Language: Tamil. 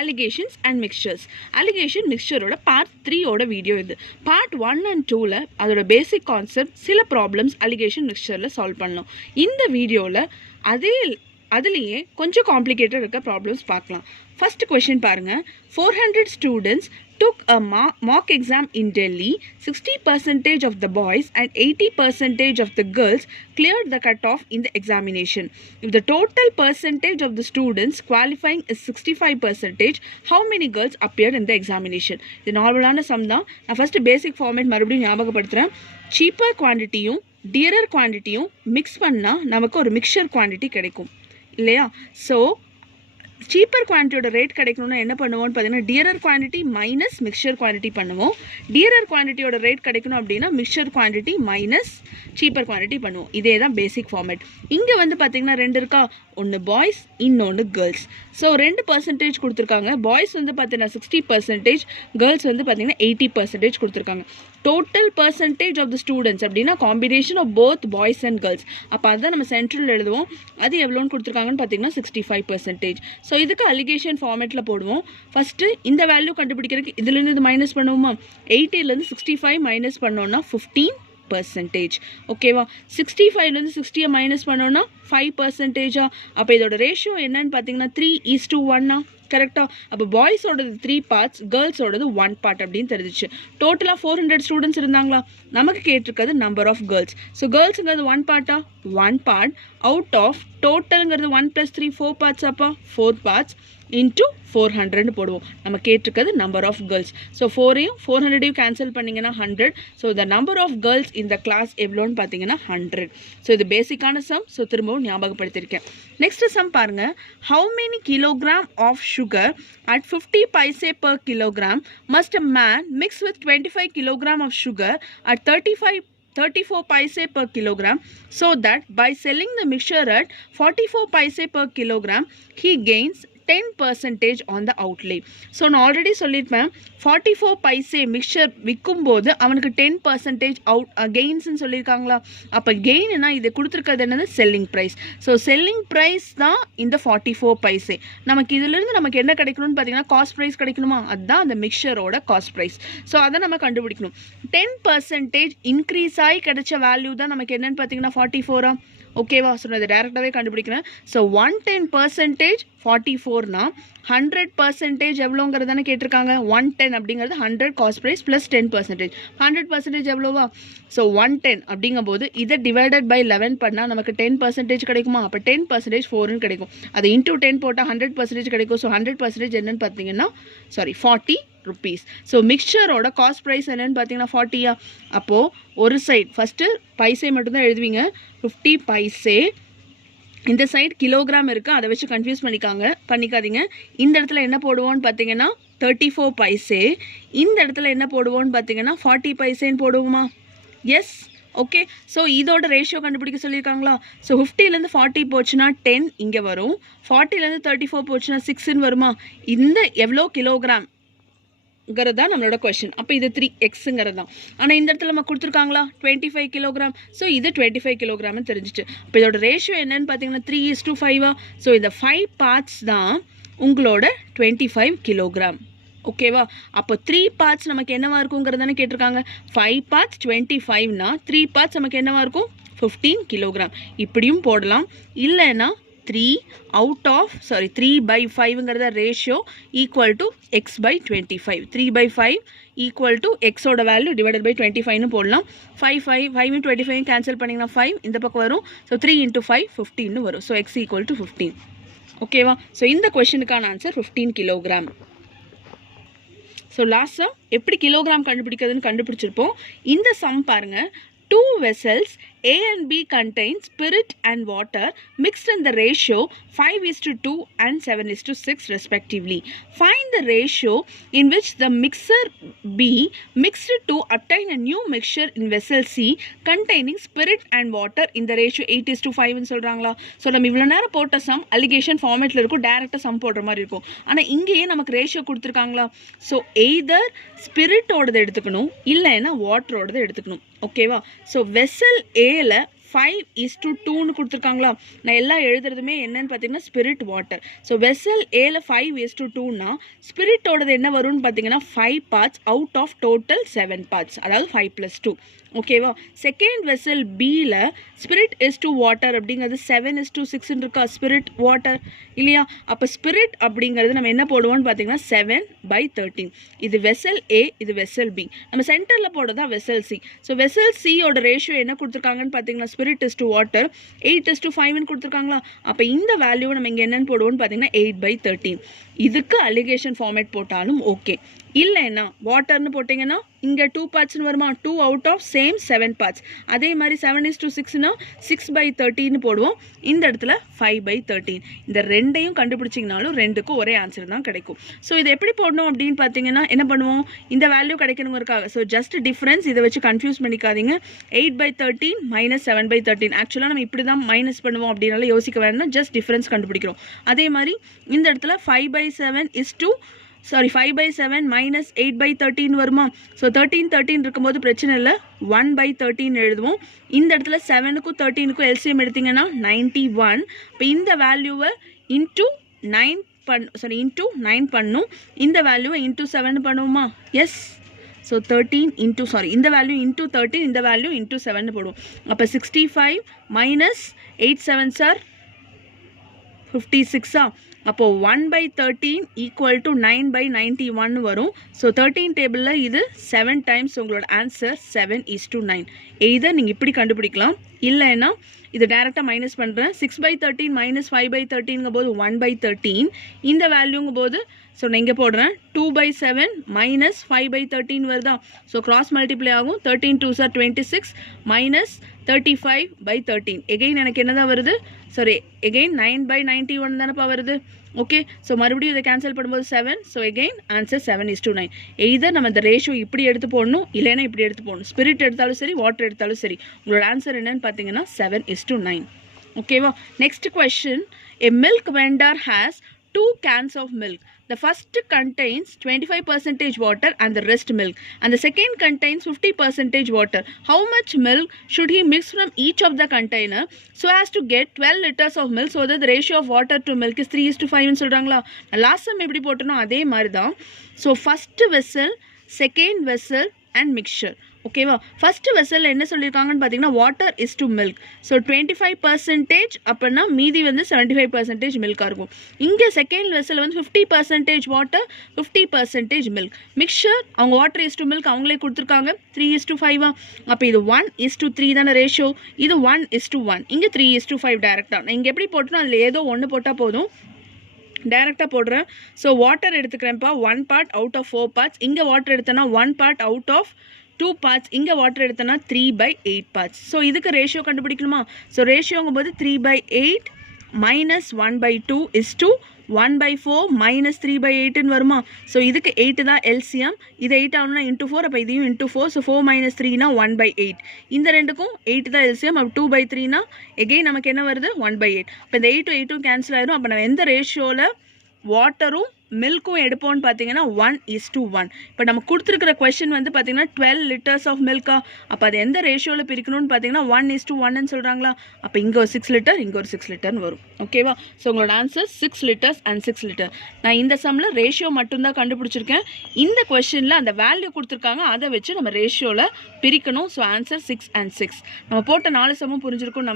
Allegations and mixtures. Allegation mixture ஓட part 3 ஓட வீடியோ இது. part 1 and 2ல அதோட பேசிக் கான்செப்ட் சில ப்ராப்ளம்ஸ் allegation mixtureல சால்வ் பண்ணோம். இந்த வீடியோவில் அதுலேயே கொஞ்சம் காம்ப்ளிகேட்டட் இருக்க ப்ராப்ளம்ஸ் பார்க்கலாம். ஃபர்ஸ்ட் கொஷின் பாருங்க. 400 students took a mock exam in Delhi. 60% of the boys and 80% of the girls cleared the cutoff in the examination. If the total percentage of the students qualifying is 65%, how many girls appeared in the examination? இது நார்மலான சம் தான். நான் ஃபர்ஸ்ட் பேசிக் ஃபார்மேட் மறுபடியும் ஞாபகப்படுத்துகிறேன். சீப்பர் குவான்டிட்டியும் டியரர் குவான்டிட்டியும் மிக்ஸ் பண்ணால் நமக்கு ஒரு மிக்சர் குவான்டிட்டி கிடைக்கும் இல்லையா? ஸோ சீப்பர் குவான்டிட்டியோட ரேட் கிடைக்கணும்னா என்ன பண்ணுவோம்னு பார்த்தீங்கன்னா dearer quantity minus mixture quantity பண்ணுவோம். டியரர் குவான்டிட்டியோட ரேட் கிடைக்கணும் அப்படின்னா mixture quantity minus cheaper quantity பண்ணுவோம். இதே தான் பேசிக் ஃபார்மேட். இங்கே வந்து பார்த்தீங்கன்னா ரெண்டு இருக்கா, ஒன்று பாய்ஸ் இன்னொன்று கேர்ள்ஸ். ஸோ 2% கொடுத்துருக்காங்க. பாய்ஸ் வந்து பார்த்தீங்கன்னா 60%, கேர்ள்ஸ் வந்து பார்த்தீங்கன்னா 80% கொடுத்துருக்காங்க. Total percentage of the students அப்படின்னா combination of both boys and girls. அப்போ அதுதான் நம்ம சென்ட்ரல் எழுதுவோம். அது எவ்வளோன்னு கொடுத்துருக்காங்கன்னு பார்த்தீங்கன்னா 65%. ஸோ இதுக்கு அலிகேஷன் ஃபார்மேட்டில் போடுவோம். ஃபஸ்ட்டு இந்த வேல்யூ கண்டுபிடிக்கிறதுக்கு இதுலேருந்து இது மைனஸ் பண்ணுவோமா? 80லேருந்து 65 மைனஸ் பண்ணோன்னா 15%. ஓகேவா? 65லேருந்து 60 மைனஸ் பண்ணோன்னா 5%. அப்போ இதோட ரேஷியோ என்னன்னு பார்த்தீங்கன்னா 3:1. கரெக்டாக? அப்போ பாய்ஸோடது 3 parts, கேர்ள்ஸோடது 1 part அப்படின்னு தெரிஞ்சிச்சு. டோட்டலாக 400 ஸ்டூடெண்ட்ஸ் இருந்தாங்களா? நமக்கு கேட்டிருக்கிறது நம்பர் ஆஃப் கேர்ள்ஸ். ஸோ கேர்ள்ஸுங்கிறது 1 part-ஆ? 1 part அவுட் ஆஃப் டோட்டலுங்கிறது 1 + 3 4 parts அப்பா? 4 parts இன்ட்டு 400 போடுவோம். நம்ம கேட்டிருக்கிறது நம்பர் ஆஃப் கேர்ள்ஸ். ஸோ 4ஐயும் 400ஐயும் கேன்சல் பண்ணிங்கன்னா 100. So the number of girls இந்த கிளாஸ் எவ்வளோன்னு பார்த்தீங்கன்னா 100. ஸோ இது பேசிக்கான சம். ஸோ திரும்பவும் ஞாபகப்படுத்தியிருக்கேன். நெக்ஸ்ட் சம் பாருங்க. How many kilogram of sugar at 50 paise per kilogram must a man mix with 25 kilogram of sugar at 34 paise per kilogram, so that by selling the mixture at 44 paise per kilogram he gains 10% on the outlay. So நான் ஆல்ரெடி சொல்லியிருப்பேன், 44 பைசே மிக்சர் விற்கும்போது அவனுக்கு 10% கெயின்ஸ்ன்னு சொல்லியிருக்காங்களா? அப்போ கெயின்னா இதை கொடுத்துருக்கிறது என்னது? Selling price. So selling price தான் இந்த 44 பைசே. நமக்கு இதிலிருந்து நமக்கு என்ன கிடைக்கணும்னு பார்த்தீங்கன்னா காஸ்ட் ப்ரைஸ் கிடைக்கணுமா? அதுதான் அந்த மிக்சரோட காஸ்ட் ப்ரைஸ். ஸோ அதை நம்ம கண்டுபிடிக்கணும். 10% இன்க்ரீஸ் ஆகி கிடைச்ச வேல்யூ தான் நமக்கு என்னன்னு பார்த்தீங்கன்னா 44. ஓகேவா? ஸோ நான் இதை டேரெக்டாகவே கண்டுபிடிக்கிறேன். ஸோ 110% 44னா 100% எவ்வளோங்கிறது தானே கேட்டிருக்காங்க. 110 அப்படிங்கிறது 100 காஸ்ட் ப்ரைஸ் ப்ளஸ் 10%. 100% எவ்வளோவா? ஸோ 110 அப்படிங்கும்போது இதை டிவைடட் பை 11 பண்ணால் நமக்கு 10% கிடைக்குமா? அப்போ 10% 4ன்னு கிடைக்கும். அதை இன்டூ 10 போட்டால் 100% கிடைக்கும். ஸோ 100% என்னன்னு பார்த்தீங்கன்னா 40 rupees. ஸோ மிக்சரோட காஸ்ட் ப்ரைஸ் என்னன்னு பார்த்தீங்கன்னா 40. அப்போது ஒரு சைட் ஃபஸ்ட்டு பைசே மட்டும்தான் எழுதுவீங்க. 50 பைசே. இந்த சைடு கிலோகிராம் இருக்குது, அதை வச்சு கன்ஃபியூஸ் பண்ணிக்காதீங்க. இந்த இடத்துல என்ன போடுவோன்னு பார்த்தீங்கன்னா 34 பைசே. இந்த இடத்துல என்ன போடுவோன்னு பார்த்தீங்கன்னா 40 பைசேன்னு போடுவோமா? எஸ். ஓகே. ஸோ இதோட ரேஷியோ கண்டுபிடிக்க சொல்லியிருக்காங்களா? ஸோ 50லேருந்து 40 போச்சுன்னா 10 இங்கே வரும். 40லேருந்து 34 போச்சுன்னா 6ன்னு வருமா? இந்த எவ்வளோ கிலோகிராம் தான் நம்மளோட கொஷின். அப்போ இது 3x தான். ஆனால் இந்த இடத்துல நம்ம கொடுத்துருக்காங்களா 25 கிலோகிராம். ஸோ இது 25 கிலோகிராம்னு தெரிஞ்சிச்சு. அப்போ இதோட ரேஷியோ என்னன்னு பார்த்தீங்கன்னா 3:5. ஸோ இந்த 5 parts தான் உங்களோட 25 கிலோகிராம். ஓகேவா? அப்போ 3 parts நமக்கு என்னவா இருக்குங்கிறது தானே கேட்டிருக்காங்க. 5 parts 25னா 3 parts நமக்கு என்னவா இருக்கும்? 15 கிலோகிராம். இப்படியும் போடலாம். இல்லைன்னா 3/5ங்கிறத ratio equal to x/25. 3/5 equal to எக்ஸோட வேல்யூ டிவைடட் பை 25ன்னு போடலாம். 5 25 கேன்சல் பண்ணிங்கன்னா 5 இந்த பக்கம் வரும். ஸோ 3 × 5 15ன்னு வரும். So x equal to 15. ஓகேவா? ஸோ இந்த கொஷனுக்கான answer 15 kilogram. So last sum எப்படி கிலோகிராம் கண்டுபிடிக்கிறதுன்னு கண்டுபிடிச்சிருப்போம். இந்த சம் பாருங்கள். 2 vessels A and B contain spirit and water mixed in the ratio 5:2 and 7:6 respectively. Find the ratio in which the mixer B mixed to obtain a new mixture in vessel C containing spirit and water in the ratio 8:5 ன்னு சொல்கிறாங்களா? ஸோ நம்ம இவ்வளோ நேரம் போட்ட சம் அலிகேஷன் ஃபார்மேட்டில் இருக்கும். டேரெக்டாக சம் போடுற மாதிரி இருக்கும். ஆனால் இங்கேயே நமக்கு ரேஷியோ கொடுத்துருக்காங்களா? ஸோ எய்தர் ஸ்பிரிட்டோடது எடுத்துக்கணும், இல்லைன்னா வாட்டரோடது எடுத்துக்கணும். ஓகேவா? ஸோ வெசல் ஏல 5:2ன்னு கொடுத்துருக்காங்களா? நான் எல்லாம் எழுதுறதுமே என்னன்னு பார்த்தீங்கன்னா ஸ்பிரிட் வாட்டர். ஸோ வெசல் ஏல 5:2னா ஸ்பிரிட்டோடது என்ன வரும்னு பார்த்தீங்கன்னா 5 parts out of total 7 parts, அதாவது 5+2. ஓகேவா? செகண்ட் வெசல் பியில் ஸ்பிரிட் இஸ் டு வாட்டர் அப்படிங்கிறது 7:6 இருக்கா ஸ்பிரிட் வாட்டர் இல்லையா? அப்போ ஸ்பிரிட் அப்படிங்கிறது நம்ம என்ன போடுவோம்னு பார்த்தீங்கன்னா 7/13. இது வெசல் ஏ, இது வெசல் பி. நம்ம சென்டரில் போடுறதா வெசல் சி. ஸோ வெசல் சியோட ரேஷியோ என்ன கொடுத்துருக்காங்கன்னு பார்த்தீங்கன்னா ஸ்பிரிட் இஸ் டு வாட்டர் 8:5ன்னு கொடுத்துருக்காங்களா? அப்போ இந்த வேல்யூவை நம்ம இங்கே என்னென்னு போடுவோம்னு பார்த்தீங்கன்னா 8/13. இதுக்கு அலிகேஷன் ஃபார்மேட் போட்டாலும் ஓகே. இல்லைன்னா வாட்டர்னு போட்டிங்கன்னா இங்கே 2 பார்ட்ஸ்னு வருமா? 2 அவுட் ஆஃப் சேம் 7 பார்ட்ஸ். அதே மாதிரி 7:6னா 6/13 போடுவோம். இந்த இடத்துல 5/13. இந்த ரெண்டையும் கண்டுபிடிச்சிங்கனாலும் ரெண்டுக்கும் ஒரே ஆன்சர் தான் கிடைக்கும். ஸோ இது எப்படி போடணும் அப்படின்னு பார்த்தீங்கன்னா என்ன பண்ணுவோம்? இந்த வேல்யூ கிடைக்கணுங்கிறதுக்காக ஸோ ஜஸ்ட் டிஃப்ரென்ஸ் இதை வச்சு கன்ஃபியூஸ் பண்ணிக்காதீங்க. 8/13 - 7/13. ஆக்சுவலாக நம்ம இப்படி தான் மைனஸ் பண்ணுவோம் அப்படின்னால யோசிக்க வேண்டாம். ஜஸ்ட் டிஃப்ரென்ஸ் கண்டுபிடிக்கிறோம். அதே மாதிரி இந்த இடத்துல 5/7 - 8/13 வருமா? ஸோ 13 இருக்கும்போது பிரச்சனை இல்லை, 1/13 எழுதுவோம். இந்த இடத்துல 7க்கும் 13க்கும் எல்சிஎம் எடுத்திங்கன்னா 91. இப்போ இந்த வேல்யூவை இன்ட்டு 9 பண்ணும். இந்த வேல்யூவை இன்ட்டு 7 பண்ணுவோமா? எஸ். ஸோ 13 இந்த வேல்யூ இன்ட்டு 13, இந்த வேல்யூ இன்ட்டு 7 போடுவோம். அப்போ 65 - 8 7s are 56. அப்போது 1/13 = 9/91 வரும். ஸோ 13 டேபிளில் இது 7 டைம்ஸ். உங்களோட ஆன்சர் 7:9. எய்தர் நீங்கள் இப்படி கண்டுபிடிக்கலாம், இல்லைன்னா இது டேரெக்டாக மைனஸ் பண்ணுறேன். 6/13 - 5/13 போது 1/13. இந்த வேல்யூங்கும் போது ஸோ நான் இங்கே போடுறேன் 2/7 - 5/13 வருதா? ஸோ கிராஸ் மல்டிப்ளை ஆகும். 13 2s are 26 - 35/13. எகெயின் எனக்கு என்ன தான் வருது? சாரி, எகெயின் 9/91 தானேப்பா வருது. ஓகே, ஸோ மறுபடியும் இதை கேன்சல் பண்ணும்போது 7. So again answer 7:9. எய்தர் நம்ம இந்த ரேஷியோ இப்படி எடுத்து போடணும், இல்லைன்னா இப்படி எடுத்து போடணும். ஸ்பிரிட் எடுத்தாலும் சரி, வாட்டர் எடுத்தாலும் சரி. உங்களோட ஆன்சர் என்னன்னு பார்த்தீங்கன்னா 7:9. ஓகேவா? Next question. A milk vendor has 2 cans of milk. The first contains 25% water and the rest milk, and the second contains 50% water. How much milk should he mix from each of the container so as to get 12 liters of milk, so that the ratio of water to milk is 3:5 ன்னு சொல்கிறாங்களா? லாஸ்ட் டைம் எப்படி போட்டணும் அதே மாதிரி தான். So first vessel, second vessel and mixture. ஓகேவா? ஃபஸ்ட்டு வெசலில் என்ன சொல்லியிருக்காங்கன்னு பார்த்தீங்கன்னா water is to milk. So 25% அப்படின்னா மீதி வந்து 75% மில்காக இருக்கும். இங்கே செகண்ட் வெசலில் வந்து 50% வாட்டர், 50% மில்க். மிக்சர் அவங்க வாட்டர் இஸ் டு மில்க் அவங்களே கொடுத்துருக்காங்க 3:5. அப்போ இது 1:3 தானே ரேஷியோ. இது 1:1. இங்கே 3:5 டேரெக்டாக. நான் இங்கே எப்படி போட்டோன்னா அதில் ஏதோ ஒன்று போட்டால் போதும். டேரெக்டாக போடுறேன். ஸோ வாட்டர் எடுத்துக்கிறேன்ப்பா 1 part அவுட் ஆஃப் 4 parts. இங்கே வாட்டர் எடுத்தேன்னா 1 part அவுட் ஆஃப் 2 parts. இங்கே வாட்டர் எடுத்தோன்னா 3/8 parts. ஸோ இதுக்கு ரேஷியோ கண்டுபிடிக்கணுமா? ஸோ ரேஷியோங்கும்போது 3/8 - 1/2 = 1/4 - 3/8ன்னு வருமா? ஸோ இதுக்கு 8 தான் எல்சிஎம். இது 8 ஆகணும்னா இன்ட்டு 4. அப்போ இதையும் இன்ட்டு 4. ஸோ 4 - 3னா 1/8. இந்த ரெண்டுக்கும் 8 தான் எல்சிஎம். அப்போ 2/3னா எகெயின் நமக்கு என்ன வருது? 1/8. இப்போ இந்த 8 8 கேன்சல் ஆயிரும். அப்போ நம்ம எந்த ரேஷியோவில் வாட்டரும் மில்க்கும் எடுப்போம்னு பார்த்தீங்கன்னா 1:1. இப்போ நம்ம கொடுத்துருக்கிற கொஸ்டின் வந்து பார்த்தீங்கன்னா 12 liters ஆஃப் மில்கா. அப்போ அது எந்த ரேஷியோவில் பிரிக்கணும்னு பார்த்தீங்கன்னா 1:1ன்னு சொல்கிறாங்களா? அப்போ இங்கே ஒரு 6 liter, இங்கே ஒரு 6 literன்னு வரும். ஓகேவா? ஸோ உங்களோட ஆன்சர் 6 liters and 6 liter. நான் இந்த சம்மில் ரேஷியோ மட்டும்தான் கண்டுபிடிச்சிருக்கேன். இந்த கொஸ்டினில் அந்த வேல்யூ கொடுத்துருக்காங்க, அதை வச்சு நம்ம ரேஷியோவில் பிரிக்கணும். So answer 6 and 6. நம்ம போட்ட 4 சம்மும் புரிஞ்சிருக்கும். நம்ம